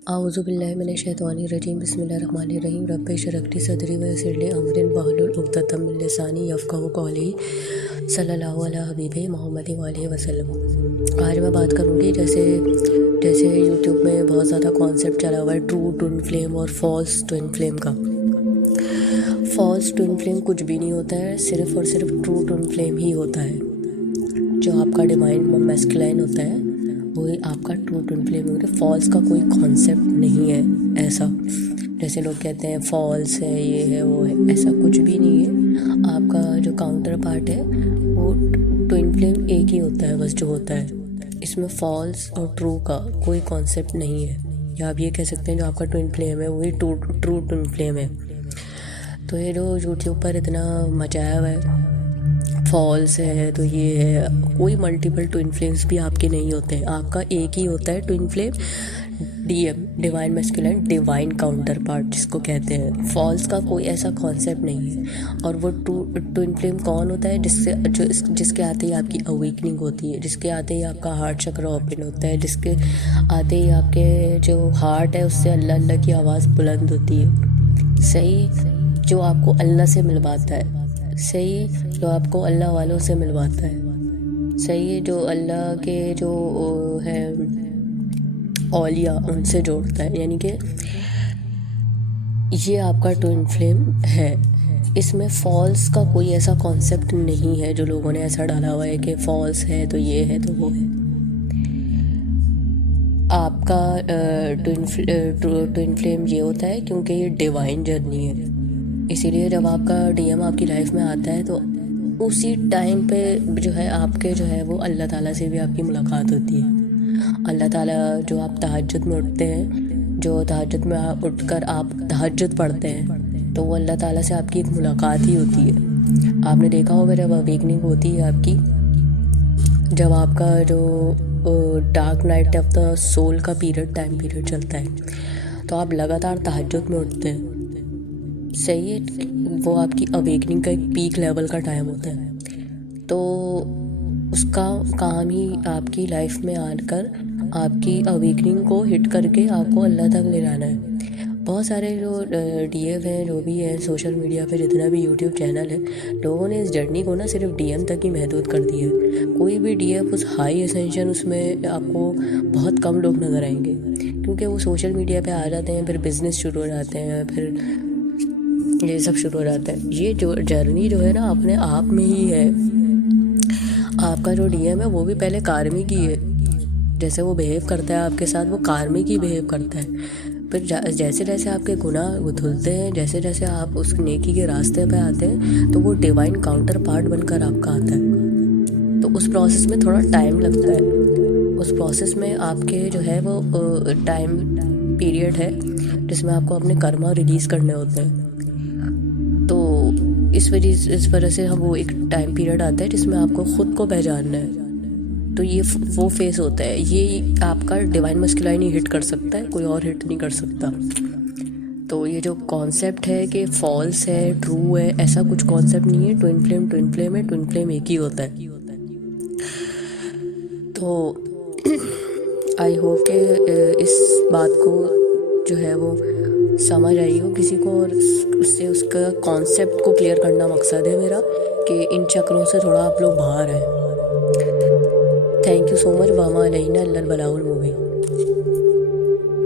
औज़ुबिल्लाहिमिनश्शैतानिर्रजीम बिस्मिल्लाहिर्रहमानिर्रहीम रब्बि इश्रह ली सदरी वयस्सिर ली अमरी वहलुल उक़दतम मिन लिसानी यफ़क़हू क़ौली सल्लल्लाहु अला हबीबि मोहम्मद व आलिहि वसल्लम। आज मैं बात करूँगी जैसे यूट्यूब में बहुत ज़्यादा कॉन्सेप्ट चला हुआ है ट्रू ट्विन फ्लेम और फॉल्स ट्विन फ्लेम का। फॉल्स ट्विन फ्लेम कुछ भी नहीं होता है, सिर्फ़ और सिर्फ ट्रू ट्विन फ्लेम ही होता है। जो आपका डिवाइन मैस्कुलाइन होता है वही आपका ट्रू ट्विन फ्लेम होता है। फॉल्स का कोई कॉन्सेप्ट नहीं है ऐसा, जैसे लोग कहते हैं फॉल्स है, ये है वो है, ऐसा कुछ भी नहीं है। आपका जो काउंटर पार्ट है वो ट्विन फ्लेम एक ही होता है बस, जो होता है। इसमें फॉल्स और ट्रू का कोई कॉन्सेप्ट नहीं है। या आप ये कह सकते हैं जो आपका ट्विन फ्लेम है वही ट्रू ट्विन फ्लेम है। तो ये जो यूट्यूब पर इतना मचाया हुआ है फॉल्स है तो ये है, कोई मल्टीपल ट्विन फ्लेम्स भी आपके नहीं होते हैं। आपका एक ही होता है twin flame, DM divine masculine divine counter part जिसको कहते हैं। फॉल्स का कोई ऐसा कॉन्सेप्ट नहीं है। और वो ट्विन फ्लेम कौन होता है? जिसके आते ही आपकी अवेकनिंग होती है, जिसके आते ही आपका हार्ट चक्र ओपन होता है, जिसके आते ही आपके जो हार्ट है उससे अल्लाह अल्लाह की आवाज़ बुलंद होती है। सही, जो आपको अल्लाह से मिलवाता है। सही है, जो आपको अल्लाह वालों से मिलवाता है। सही है, जो अल्लाह के जो है औलिया उनसे जोड़ता है। यानी कि ये आपका ट्विन फ्लेम है। इसमें फॉल्स का कोई ऐसा कॉन्सेप्ट नहीं है जो लोगों ने ऐसा डाला हुआ है कि फॉल्स है तो ये है तो वो है। आपका ट्विन फ्लेम ये होता है क्योंकि ये डिवाइन जर्नी है। इसीलिए जब आपका डीएम आपकी लाइफ में आता है तो उसी टाइम पे जो है आपके जो है वो अल्लाह ताला से भी आपकी मुलाकात होती है। अल्लाह ताला, जो आप तहज्जुद में उठते हैं, जो तहज्जुद में उठकर आप तहज्जुद पढ़ते हैं, तो वो अल्लाह ताला से आपकी एक मुलाकात ही होती है। आपने देखा होगा जब अवेकनिंग होती है आपकी, जब आपका जो dark night of the soul का टाइम पीरियड चलता है, तो आप लगातार तहज्जुद में उठते हैं। सही है, वो आपकी अवेकनिंग का एक पीक लेवल का टाइम होता है। तो उसका काम ही आपकी लाइफ में आकर आपकी अवेकनिंग को हिट करके आपको अल्लाह तक ले जाना है। बहुत सारे जो डीएफ हैं, जो भी है सोशल मीडिया पे, जितना भी यूट्यूब चैनल है, लोगों ने इस जर्नी को ना सिर्फ डीएम तक ही महदूद कर दिया है। कोई भी डीएफ उस हाई एसेंशन उसमें आपको बहुत कम लोग नज़र आएंगे, क्योंकि वो सोशल मीडिया पे आ जाते हैं, फिर बिज़नेस शुरू हो जाते हैं, फिर ये सब शुरू हो जाता है। ये जो जर्नी जो है ना अपने आप में ही है। आपका जो डीएम है वो भी पहले कार्मिक ही है। जैसे वो बिहेव करता है आपके साथ, वो कार्मिक ही बिहेव करता है। फिर जैसे जैसे आपके गुनाह धुलते हैं, जैसे जैसे आप उस नेकी के रास्ते पे आते हैं, तो वो डिवाइन काउंटर पार्ट बनकर आपका आता है। तो उस प्रोसेस में थोड़ा टाइम लगता है। उस प्रोसेस में आपके जो है वो टाइम पीरियड है जिसमें आपको अपने कर्मा रिलीज़ करने होते हैं। तो इस वजह से हम वो एक टाइम पीरियड आता है जिसमें आपको ख़ुद को पहचानना है। तो ये वो फेस होता है, ये आपका डिवाइन मैस्कुलाइन ही हिट कर सकता है, कोई और हिट नहीं कर सकता। तो ये जो कॉन्सेप्ट है कि फॉल्स है ट्रू है, ऐसा कुछ कॉन्सेप्ट नहीं है। ट्विन फ्लेम है, ट्विन फ्लेम एक ही होता है। तो आई होप कि इस बात को जो है वो समझ आई हो किसी को, और उससे उसका कॉन्सेप्ट को क्लियर करना मकसद है मेरा, कि इन चक्रों से थोड़ा आप लोग बाहर हैं। Thank you so much. वामा अलैना इल्लल बलाउल मुबीन।